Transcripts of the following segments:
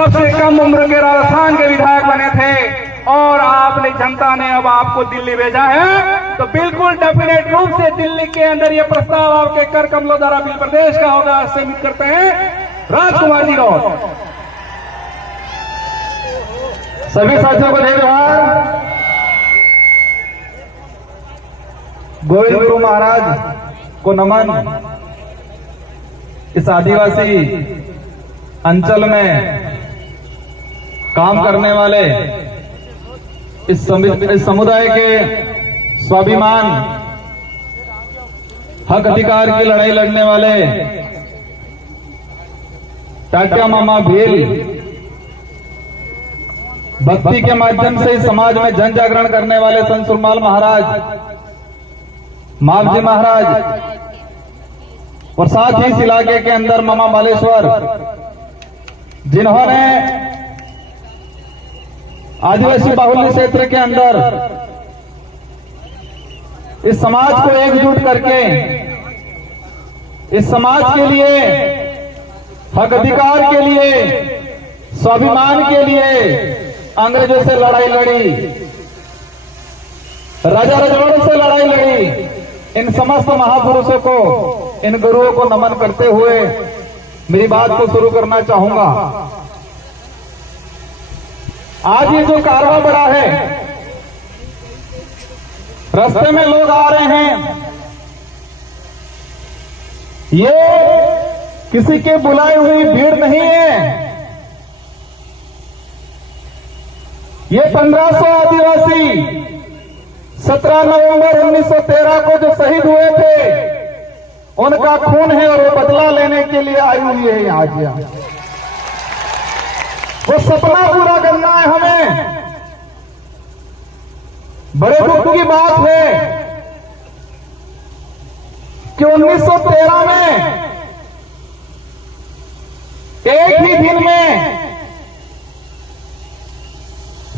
सबसे कम उम्र के राजस्थान के विधायक बने थे और आपने जनता ने अब आपको दिल्ली भेजा है, तो बिल्कुल डेफिनेट रूप से दिल्ली के अंदर ये प्रस्ताव आपके कर कमलों द्वारा बिल प्रदेश का होगा। सीमित करते हैं राजकुमार जी को। सभी साथियों को जय जोहार। गोविंद गुरु महाराज को नमन। इस आदिवासी अंचल में काम करने वाले इस समुदाय के स्वाभिमान हक अधिकार की लड़ाई लड़ने वाले टाटिया मामा भील भक्ति के माध्यम से इस समाज में जन जागरण करने वाले संत सुरमाल महाराज, मावजी महाराज और साथ ही इस इलाके के अंदर मामा बालेश्वर, जिन्होंने आदिवासी बाहुल्य क्षेत्र के अंदर इस समाज को एकजुट करके इस समाज के लिए, हक अधिकार के लिए, स्वाभिमान के लिए अंग्रेजों से लड़ाई लड़ी, राजा रजवाड़ों से लड़ाई लड़ी। इन समस्त महापुरुषों को, इन गुरुओं को नमन करते हुए मेरी बात को शुरू करना चाहूंगा। आज ये जो कारवा बढ़ा है, रास्ते में लोग आ रहे हैं, ये किसी के बुलाई हुई भीड़ नहीं है। ये 1500 आदिवासी 17 नवंबर 1913 को जो शहीद हुए थे, उनका खून है और वो बदला लेने के लिए आई हुई है आज यहाँ। वो सपना पूरा करना है हमें। बड़े दुख की बात है कि 1913 में एक ही दिन में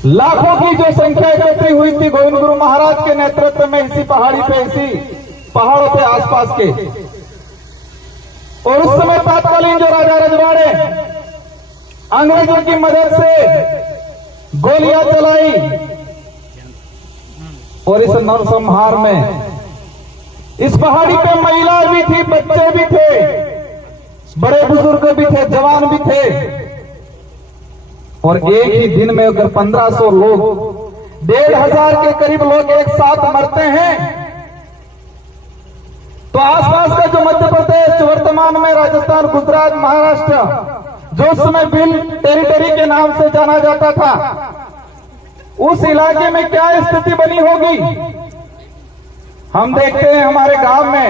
लाखों की जो संख्या एकत्री हुई थी गोविंद गुरु महाराज के नेतृत्व में, इसी पहाड़ी पे, इसी पहाड़ों के आसपास के। और उस समय तत्कालीन जो राजा रजवाड़े अंग्रेजों की मदद से गोलियां चलाई और इस नरसंहार में इस पहाड़ी पे महिला भी थी, बच्चे भी थे, बड़े बुजुर्ग भी थे, जवान भी थे। और एक ही दिन में अगर 1500 लोग, 1500 के करीब लोग एक साथ मरते हैं, तो आसपास का जो मध्य प्रदेश, वर्तमान में राजस्थान, गुजरात, महाराष्ट्र, जो उस समय बिल टेरिटरी के नाम से जाना जाता था, उस इलाके में क्या स्थिति बनी होगी। हम देखते हैं हमारे गांव में,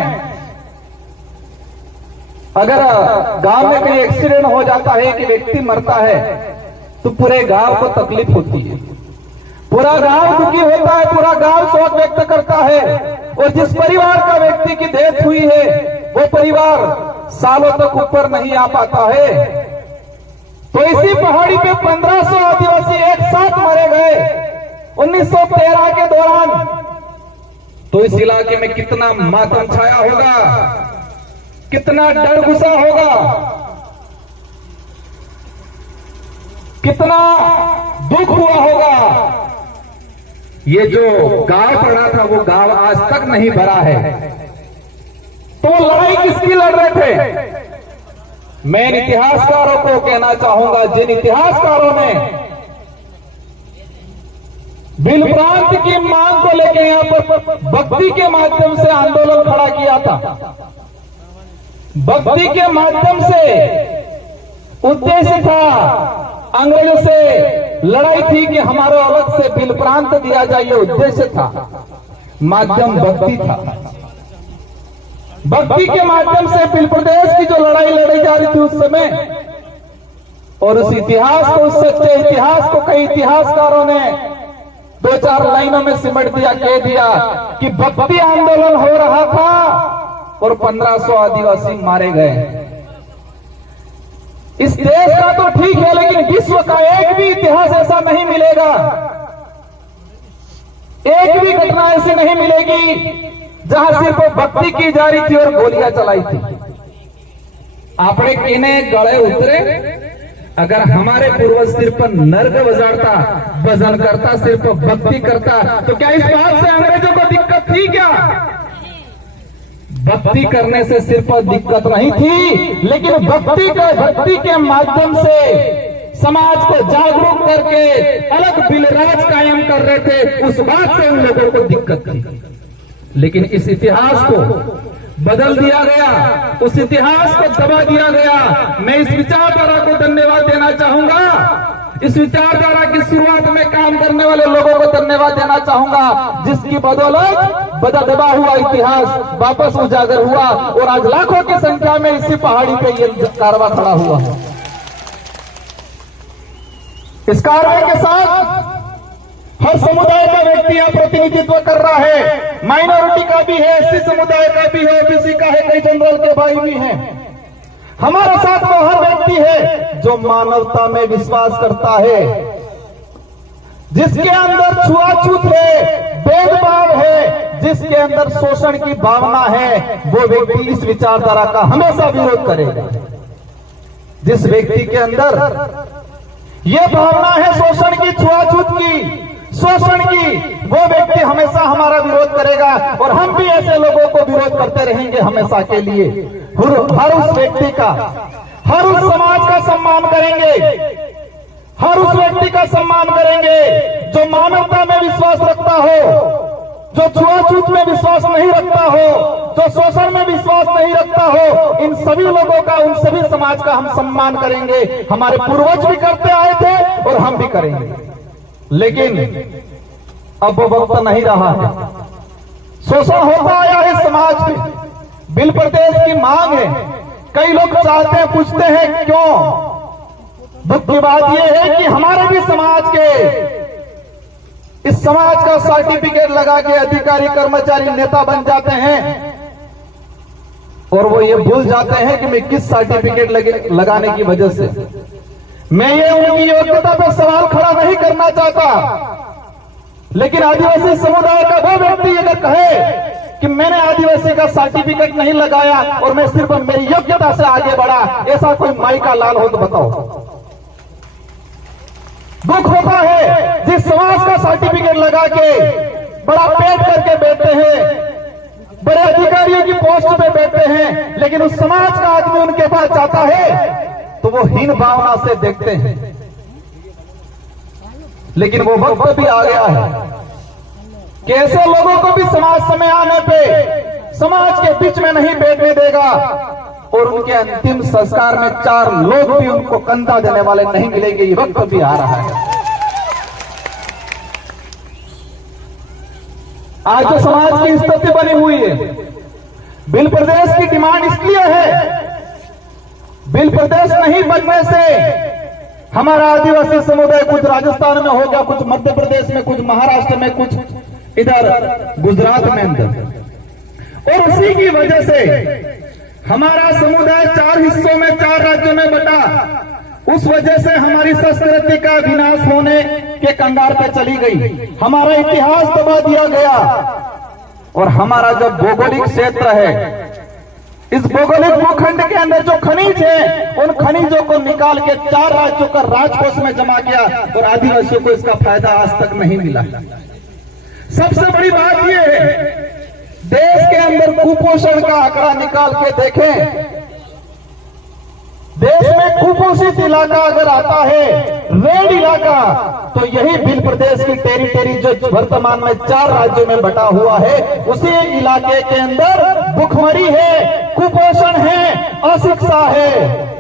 अगर गांव में कोई एक्सीडेंट हो जाता है, कि व्यक्ति मरता है, तो पूरे गांव को तकलीफ होती है, पूरा गांव दुखी होता है, पूरा गांव शोक व्यक्त करता है। और जिस परिवार का व्यक्ति की डेथ हुई है, वो परिवार सालों तक ऊपर नहीं आ पाता है। तो इसी पहाड़ी पे 1500 आदिवासी एक साथ मारे गए 1913 के दौरान। तो इस इलाके में कितना मातम छाया होगा, कितना डर गुस्सा होगा, कितना दुख हुआ होगा। ये जो गांव पड़ा था, वो गांव आज तक नहीं भरा है। तो लड़ाई किसकी लड़ रहे थे? मैं इतिहासकारों को कहना चाहूंगा, जिन इतिहासकारों ने बिल प्रांत की मांग को लेकर यहां पर भक्ति के माध्यम से आंदोलन खड़ा किया था, भक्ति के माध्यम से उद्देश्य था, अंग्रेजों से लड़ाई थी कि हमारा अलग से बिल प्रांत दिया जाए, ये उद्देश्य था, माध्यम भक्ति था। भक्ति के माध्यम से बिल प्रदेश की जो लड़ाई लड़ी जा रही थी उस समय, और उस इतिहास को, उस सच्चे इतिहास को कई इतिहासकारों ने 2-4 लाइनों में सिमट दिया, कह दिया कि भक्ति आंदोलन हो रहा था और 1500 आदिवासी मारे गए। इस देश का तो ठीक है, लेकिन विश्व का एक भी इतिहास ऐसा नहीं मिलेगा, एक भी घटना ऐसी नहीं मिलेगी जहां सिर्फ भक्ति की जा रही थी और गोलियां चलाई थी। आपने किने गले उतरे अगर हमारे पूर्वज सिर्फ नर्ग बजाता, भजन करता, सिर्फ भक्ति करता, तो क्या इस बात से अंग्रेजों को दिक्कत थी क्या? भक्ति करने से सिर्फ दिक्कत नहीं थी, लेकिन भक्ति के माध्यम से समाज को जागरूक करके अलग बिलराज कायम कर रहे थे, उस बात से उन लोगों को दिक्कत थी। लेकिन इस इतिहास को बदल दिया गया, उस इतिहास को दबा दिया गया। मैं इस विचारधारा को धन्यवाद देना चाहूंगा, इस विचारधारा की शुरुआत में काम करने वाले लोगों को धन्यवाद देना चाहूंगा, जिसकी बदौलत दबा हुआ इतिहास वापस उजागर हुआ और आज लाखों की संख्या में इसी पहाड़ी पे ये कारवां खड़ा हुआ है। इस कारवां के साथ हर समुदाय का व्यक्ति यहां प्रतिनिधित्व कर रहा है, माइनॉरिटी का भी है, एससी समुदाय का भी है, ओबीसी का है, कई जनरल के भाई भी हैं। हमारे साथ वो हर व्यक्ति है जो मानवता में विश्वास करता है, जिसके अंदर छुआछूत है, भेदभाव है, जिसके अंदर शोषण की भावना है, वो व्यक्ति इस विचारधारा का हमेशा विरोध करेगा। जिस व्यक्ति के अंदर ये भावना है शोषण की, छुआछूत की, शोषण की, वो व्यक्ति हमेशा हमारा विरोध करेगा और हम भी ऐसे लोगों को विरोध करते रहेंगे हमेशा के लिए। हर उस व्यक्ति का, हर उस समाज का सम्मान करेंगे, हर उस व्यक्ति का सम्मान करेंगे जो मानवता में विश्वास रखता हो, जो छुआछूत में विश्वास नहीं रखता हो, जो शोषण में विश्वास नहीं रखता हो। इन सभी लोगों का, उन सभी समाज का हम सम्मान करेंगे। हमारे पूर्वज भी करते आए थे और हम भी करेंगे, लेकिन अब वो वक्त नहीं रहा है। शोषण होता आया है समाज में, बिल प्रदेश की मांग है, कई लोग चाहते हैं, पूछते हैं क्यों। दुख की बात यह है कि हमारे भी समाज के, इस समाज का सर्टिफिकेट लगा के अधिकारी, कर्मचारी, नेता बन जाते हैं और वो ये भूल जाते हैं कि मैं किस सर्टिफिकेट लगाने की वजह से। मैं ये उनकी योग्यता पर सवाल खड़ा नहीं करना चाहता, लेकिन आदिवासी समुदाय का वो व्यक्ति अगर कहे कि मैंने आदिवासी का सर्टिफिकेट नहीं लगाया और मैं सिर्फ मेरी योग्यता से आगे बढ़ा, ऐसा कोई माई का लाल हो तो बताओ। दुख होता है जिस समाज का सर्टिफिकेट लगा के बड़ा पेट करके बैठते हैं, बड़े अधिकारियों की पोस्ट पे बैठते हैं, लेकिन उस समाज का आदमी उनके पास जाता है तो वो हीन भावना से देखते हैं। लेकिन वो वक्त भी आ गया है कि ऐसे लोगों को भी समाज समय आने पे समाज के बीच में नहीं बैठने देगा और उनके अंतिम संस्कार में 4 लोग भी उनको कंधा देने वाले नहीं मिलेंगे। ये वक्त भी आ रहा है। आज जो समाज की स्थिति बनी हुई है, बिल प्रदेश की डिमांड इसलिए है, बिल प्रदेश नहीं बनने से हमारा आदिवासी समुदाय कुछ राजस्थान में हो गया, कुछ मध्य प्रदेश में, कुछ महाराष्ट्र में, कुछ इधर गुजरात में अंदर, और उसी की वजह से हमारा समुदाय 4 हिस्सों में, 4 राज्यों में बटा। उस वजह से हमारी संस्कृति का विनाश होने के कंगार पे चली गई, हमारा इतिहास दबा दिया गया और हमारा जो भौगोलिक क्षेत्र है, इस भौगोलिक भूखंड के अंदर जो खनिज है, उन खनिजों को निकाल के 4 राज्यों का राजकोष में जमा किया और आदिवासियों को इसका फायदा आज तक नहीं मिला। सबसे बड़ी बात यह है, देश के अंदर कुपोषण का आंकड़ा निकाल के देखें, देश में कुपोषित इलाका अगर आता है, रेड इलाका, तो यही बिल प्रदेश की टेरिटरी जो वर्तमान में 4 राज्यों में बटा हुआ है, उसी इलाके के अंदर भुखमरी है, कुपोषण है, अशिक्षा है।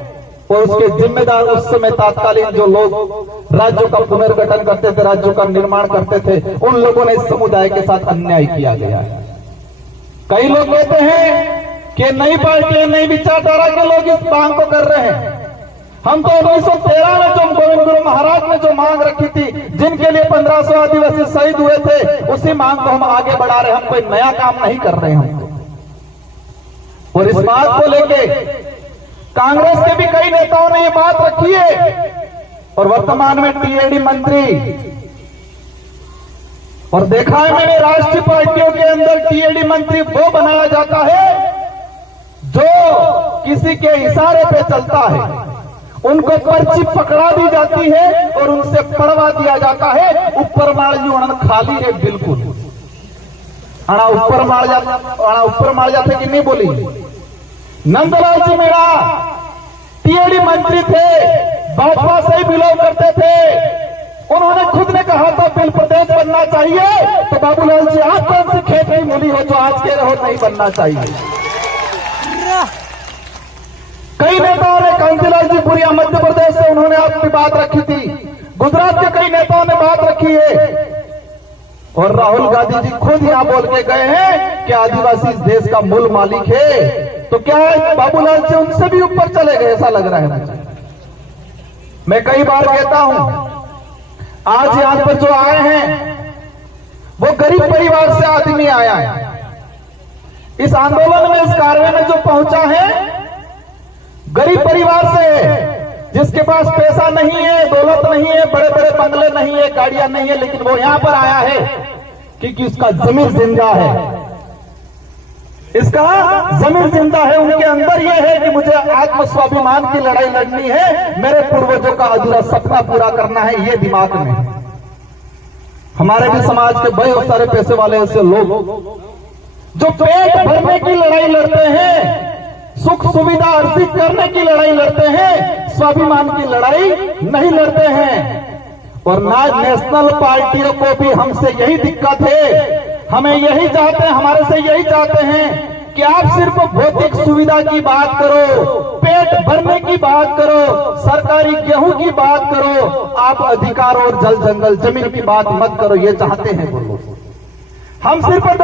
और उसके जिम्मेदार उस समय तात्कालीन जो लोग राज्यों का पुनर्गठन करते थे, राज्यों का निर्माण करते थे, उन लोगों ने इस समुदाय के साथ अन्याय किया गया है। कई लोग कहते हैं कि नई पार्टियां, नई विचारधारा के लोग इस मांग को कर रहे हैं। हम तो 1913 में जो गोविंद गुरु महाराज ने जो मांग रखी थी, जिनके लिए 1500 आदिवासी शहीद हुए थे, उसी मांग को हम आगे बढ़ा रहे हैं। हम कोई नया काम नहीं कर रहे हैं। और इस बात को लेके कांग्रेस के भी कई नेताओं ने ये बात रखी है और वर्तमान में टीएडी मंत्री, और देखा है मैंने राष्ट्रीय पार्टियों के अंदर टीएडी मंत्री वो बनाया जाता है जो किसी के इशारे पे चलता है उनको पर्ची पकड़ा दी जाती है और उनसे पड़वा दिया जाता है। ऊपर मार जी उन्होंने खाली है बिल्कुल आना ऊपर मार जाते कि नहीं बोली। नंदलाल जी मेरा टीएडी मंत्री थे, भाजपा से ही बिलोंग करते थे। उन्होंने खुद ने कहा था बिल प्रदेश बनना चाहिए, तो बाबूलाल जी आप कौन सी खेत नहीं मिली हो जो आज कह रहे हो नहीं बनना चाहिए। कई नेताओं ने, कांतिलाल जी पुरिया मध्य प्रदेश से उन्होंने अपनी बात रखी थी, गुजरात के कई नेताओं ने बात रखी है और राहुल गांधी जी खुद यहां बोल के गए हैं कि आदिवासी इस देश का मूल मालिक है। तो क्या बाबूलाल जी उनसे भी ऊपर चले गए, ऐसा लग रहा है मुझे। मैं कई बार कहता हूं आज यहां पर जो आए हैं वो गरीब परिवार से आदमी आया है। इस आंदोलन में, इस कार्य में जो पहुंचा है गरीब परिवार से है, जिसके पास पैसा नहीं है, दौलत नहीं है, बड़े बड़े बंगले नहीं है, गाड़ियां नहीं है, लेकिन वो यहां पर आया है क्योंकि उसका जमीर जिंदा है। इसका जमीर जिंदा है, उनके अंदर यह है कि मुझे आत्म स्वाभिमान की लड़ाई लड़नी है, मेरे पूर्वजों का अधूरा सपना पूरा करना है, ये दिमाग में। हमारे भी समाज के बहुत सारे पैसे वाले ऐसे लोग जो पेट भरने की लड़ाई लड़ते हैं, सुख सुविधा अर्जित करने की लड़ाई लड़ते हैं, स्वाभिमान की लड़ाई नहीं लड़ते हैं। और ना नेशनल पार्टियों को भी हमसे यही दिक्कत है, हमें यही चाहते हैं, हमारे से यही चाहते हैं कि आप सिर्फ भौतिक सुविधा की बात करो, पेट भरने की बात करो, सरकारी गेहूं की बात करो, आप अधिकार और जल जंगल जमीन की बात मत करो, ये चाहते हैं वो लोग। हम सिर्फ